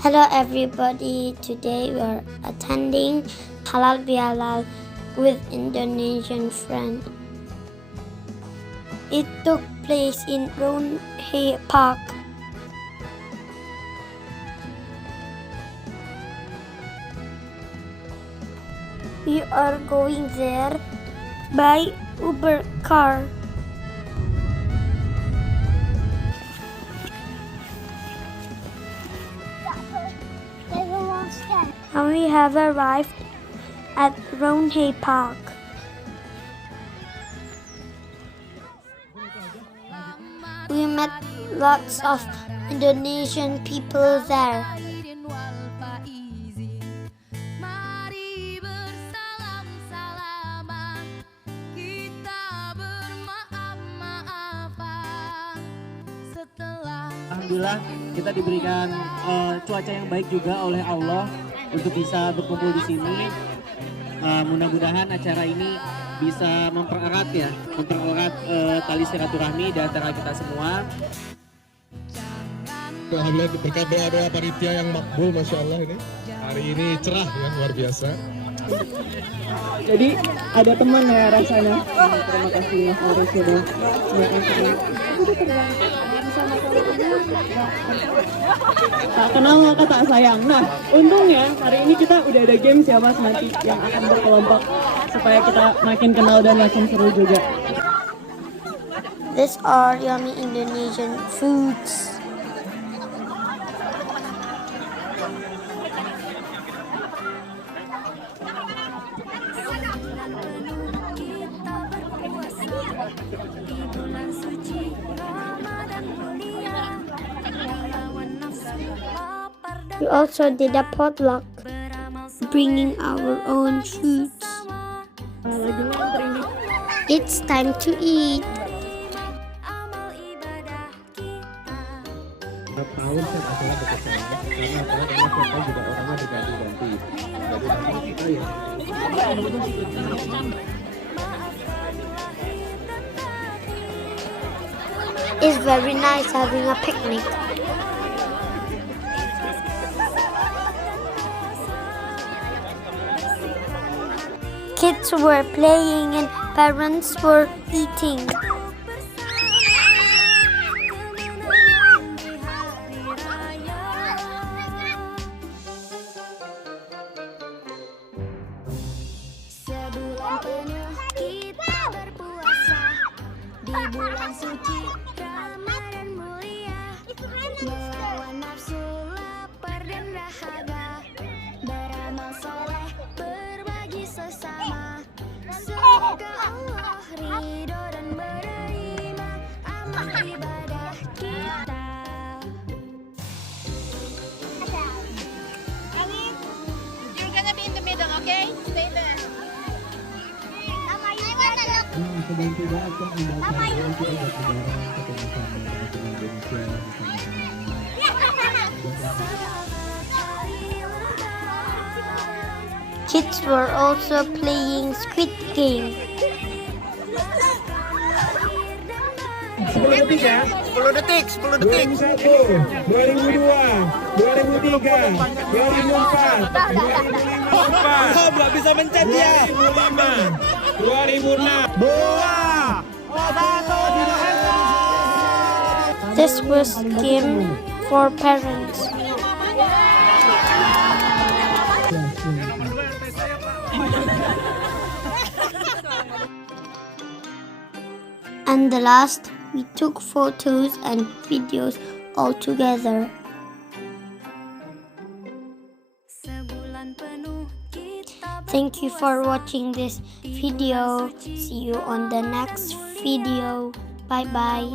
Hello everybody, today we are attending Halal Bihalal with Indonesian friends. It took place in Roundhay Park. We are going there by Uber car. And we have arrived at Roundhay Park. We met lots of Indonesian people there. Alhamdulillah kita diberikan cuaca yang baik juga oleh Allah untuk bisa berkumpul di sini. Mudah-mudahan acara ini bisa mempererat tali silaturahmi di antara kita semua. Alhamdulillah berkat doa-doa panitia yang makbul, Masya Allah ini. Hari ini cerah ya, luar biasa. Jadi ada teman ya rasanya. Terima kasih Mas Ari sudah tak kenal maka tak sayang. Nah, untungnya hari ini kita udah ada games ya Mas nanti yang akan berkelompok supaya kita makin kenal dan makin seru juga. These are yummy Indonesian foods. We also did a potluck, bringing our own foods. It's time to eat. Tahun saya masalah berkesan karena saya juga orangnya diganti-ganti. Jadi nanti kita ya. It's very nice having a picnic. Kids were playing and parents were eating. Sebulan penuh kita berpuasa di bulan suci Ramadan mulia, melawan nafsu lapar dan dahaga, beramal soleh berbagi sesama. Semoga Allah ridho dan menerima amal ibadah kita. You're gonna be in the middle, okay? Stay there. Kids were also playing squid game. 10 detik ya, 10 detik. 2001, 2002, 2003, 2004, 2005, Nggak bisa mencet ya. 2005, 2006. Bola. This was game for parents. And the last, we took photos and videos all together. Thank you for watching this video. See you on the next video. Bye bye.